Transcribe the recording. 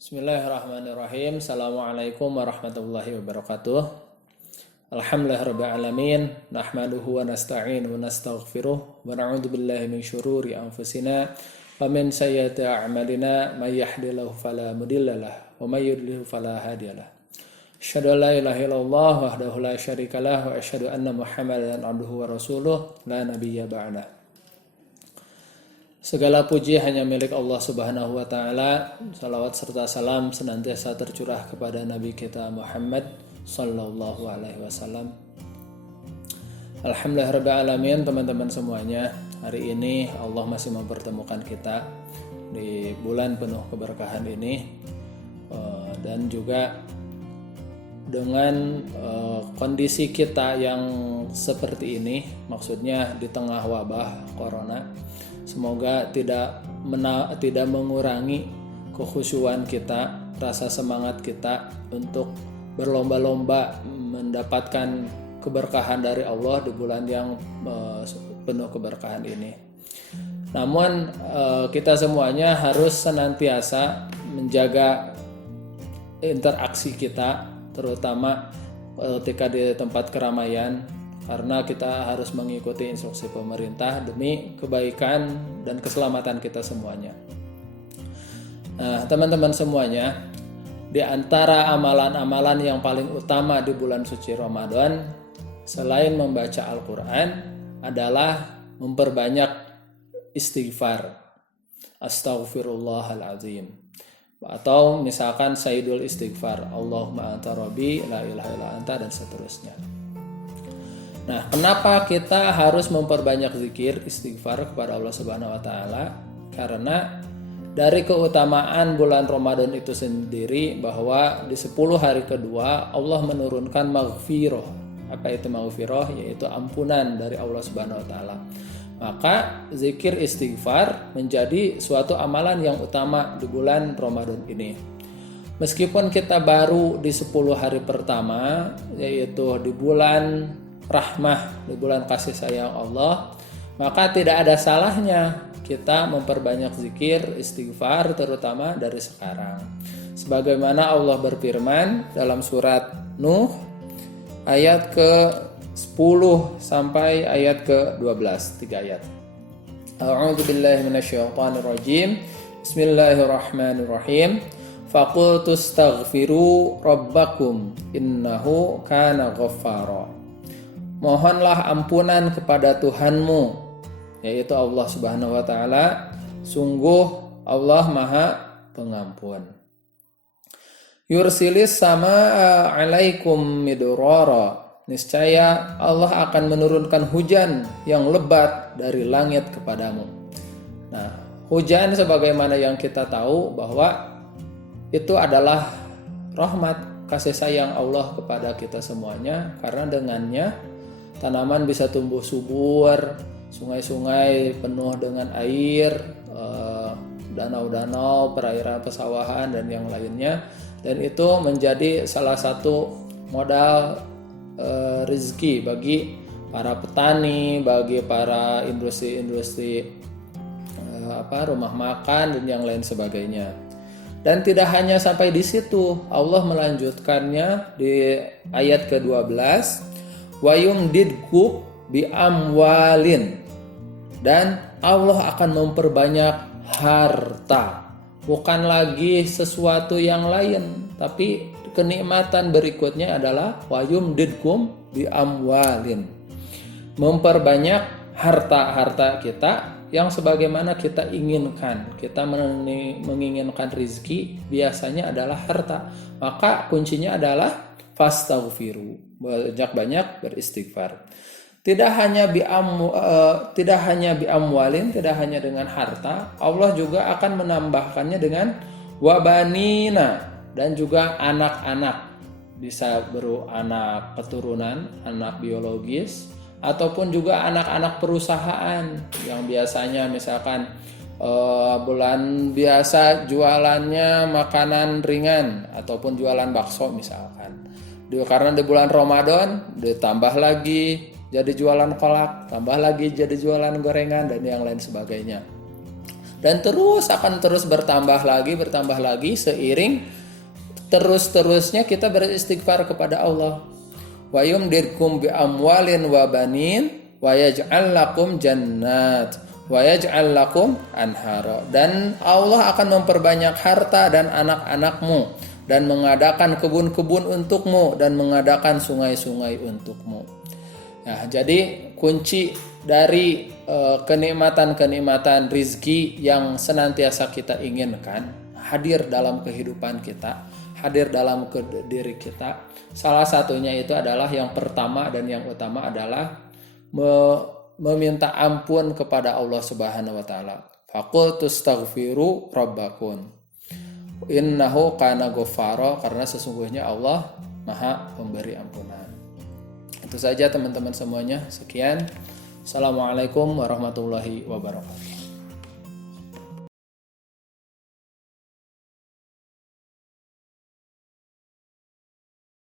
Bismillahirrahmanirrahim. Assalamualaikum warahmatullahi wabarakatuh. Alhamdulillahirabbil alamin. Nahmaduhu wa nasta'inuhu wa nastaghfiruh wa na'udzu billahi min syururi anfusina wa min sayyiati a'malina may yahdihillahu fala mudhillalah wa may yudlil fala hadiyalah. Asyhadu an la ilaha illallah wahdahu la syarikalah wa asyhadu anna Muhammadan abduhu wa rasuluh la nabiyya ba'dah. Segala puji hanya milik Allah Subhanahu wa taala. Salawat serta salam senantiasa tercurah kepada Nabi kita Muhammad sallallahu alaihi wasallam. Alhamdulillahirabbil alamin, teman-teman semuanya. Hari ini Allah masih mempertemukan kita di bulan penuh keberkahan ini, dan juga dengan kondisi kita yang seperti ini, maksudnya di tengah wabah corona. Semoga tidak mengurangi kekhusyuan kita, rasa semangat kita untuk berlomba-lomba mendapatkan keberkahan dari Allah di bulan yang penuh keberkahan ini. Namun kita semuanya harus senantiasa menjaga interaksi kita, terutama ketika di tempat keramaian, karena kita harus mengikuti instruksi pemerintah demi kebaikan dan keselamatan kita semuanya. Nah, teman-teman semuanya, di antara amalan-amalan yang paling utama di bulan suci Ramadan, selain membaca Al-Quran, adalah memperbanyak istighfar. Astaghfirullahaladzim. Atau misalkan Sayyidul Istighfar, Allahumma anta rabbi la ilaha illa anta, dan seterusnya. Nah, kenapa kita harus memperbanyak zikir istighfar kepada Allah Subhanahu wa taala? Karena dari keutamaan bulan Ramadan itu sendiri, bahwa di 10 hari kedua Allah menurunkan maghfirah. Apa itu maghfirah? Yaitu ampunan dari Allah Subhanahu wa taala. Maka zikir istighfar menjadi suatu amalan yang utama di bulan Ramadan ini. Meskipun kita baru di 10 hari pertama, yaitu di bulan rahmah, di bulan kasih sayang Allah, maka tidak ada salahnya kita memperbanyak zikir istighfar, terutama dari sekarang. Sebagaimana Allah berfirman dalam surat Nuh ayat ke-10 sampai ayat ke-12, 3 ayat. A'udzu billahi minasyaitonir rajim. Bismillahirrahmanirrahim. Faqultu astaghfiru rabbakum innahu kana ghaffara. Mohonlah ampunan kepada Tuhanmu, yaitu Allah Subhanahu wa taala, sungguh Allah Maha Pengampun. Yursilis sama alaikum midrara. Niscaya Allah akan menurunkan hujan yang lebat dari langit kepadamu. Nah, hujan sebagaimana yang kita tahu bahwa itu adalah rahmat kasih sayang Allah kepada kita semuanya, karena dengannya tanaman bisa tumbuh subur, sungai-sungai penuh dengan air, danau-danau, perairan pesawahan, dan yang lainnya. Dan itu menjadi salah satu modal rezeki bagi para petani, bagi para industri-industri rumah makan dan yang lain sebagainya. Dan tidak hanya sampai di situ, Allah melanjutkannya di ayat ke-12. Wa yumdidku bi amwalin, dan Allah akan memperbanyak harta. Bukan lagi sesuatu yang lain, tapi kenikmatan berikutnya adalah wa yumdidkum bi amwalin, memperbanyak harta-harta kita yang sebagaimana kita inginkan. Kita menginginkan rizki, biasanya adalah harta. Maka kuncinya adalah fastaghfiru, banyak-banyak beristighfar. Tidak hanya bi amwalin, tidak hanya dengan harta, Allah juga akan menambahkannya dengan wabanina, dan juga anak-anak. Bisa berupa anak keturunan, anak biologis, ataupun juga anak-anak perusahaan yang biasanya misalkan bulan biasa jualannya makanan ringan ataupun jualan bakso misalkan. Karena di bulan Ramadan ditambah lagi jadi jualan kolak, tambah lagi jadi jualan gorengan, dan yang lain sebagainya. dan akan terus bertambah lagi seiring terus-terusnya kita beristighfar kepada Allah. Wa yumdirkum bi amwalin wa banin wa yaj'al lakum jannat wa yaj'al lakum anhara. Dan Allah akan memperbanyak harta dan anak-anakmu dan mengadakan kebun-kebun untukmu dan mengadakan sungai-sungai untukmu. Nah, jadi kunci dari kenikmatan-kenikmatan rizki yang senantiasa kita inginkan hadir dalam kehidupan kita, hadir dalam diri kita. Salah satunya itu adalah yang pertama dan yang utama adalah meminta ampun kepada Allah Subhanahu wa taala. Faqul tastaghfiru rabbakum innahu kana ghaffara, karena sesungguhnya Allah Maha pemberi ampunan. Itu saja teman-teman semuanya. Sekian. Assalamualaikum warahmatullahi wabarakatuh.